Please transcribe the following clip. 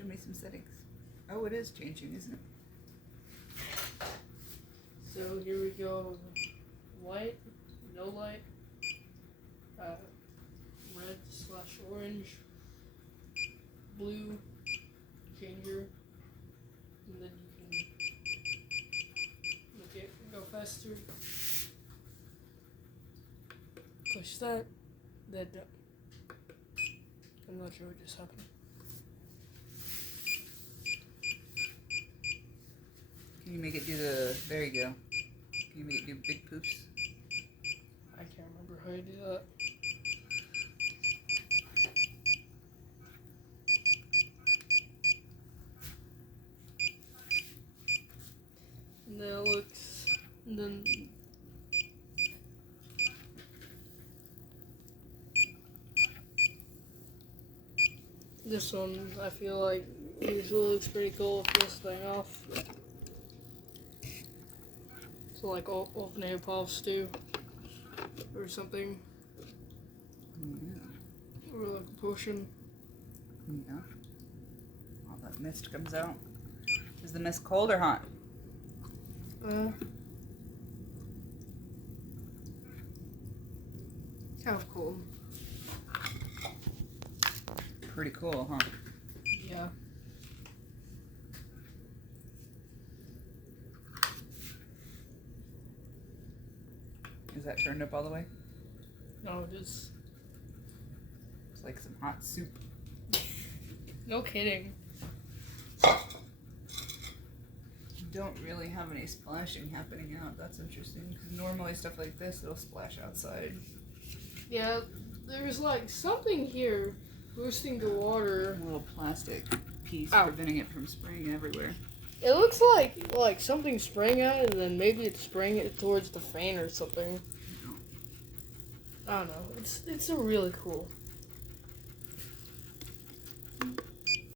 Show me some settings. Oh, it is changing, isn't it? So here we go. Light, no light, red/orange, blue, changer, and then you can make it go faster. Push that, then I'm not sure what just happened. Can you make it do the... There you go. Can you make it do big poops? I can't remember how to do that. And then it looks, and then this one I feel like usually looks pretty cool with this thing off. So like open air puffs too, or something, Yeah. or like a potion. Yeah. All that mist comes out. Is the mist cold or hot? Kind of cool. Pretty cool, huh? Yeah. Is that turned up all the way? No, it is. It's like some hot soup. No kidding. You don't really have any splashing happening out. That's interesting. Because normally stuff like this, it'll splash outside. Yeah, there's like something here boosting the water. A little plastic piece Ow. preventing it from spraying everywhere. It looks like something spraying at it, and then maybe it's spraying it towards the fan or something. No. I don't know. It's a really cool.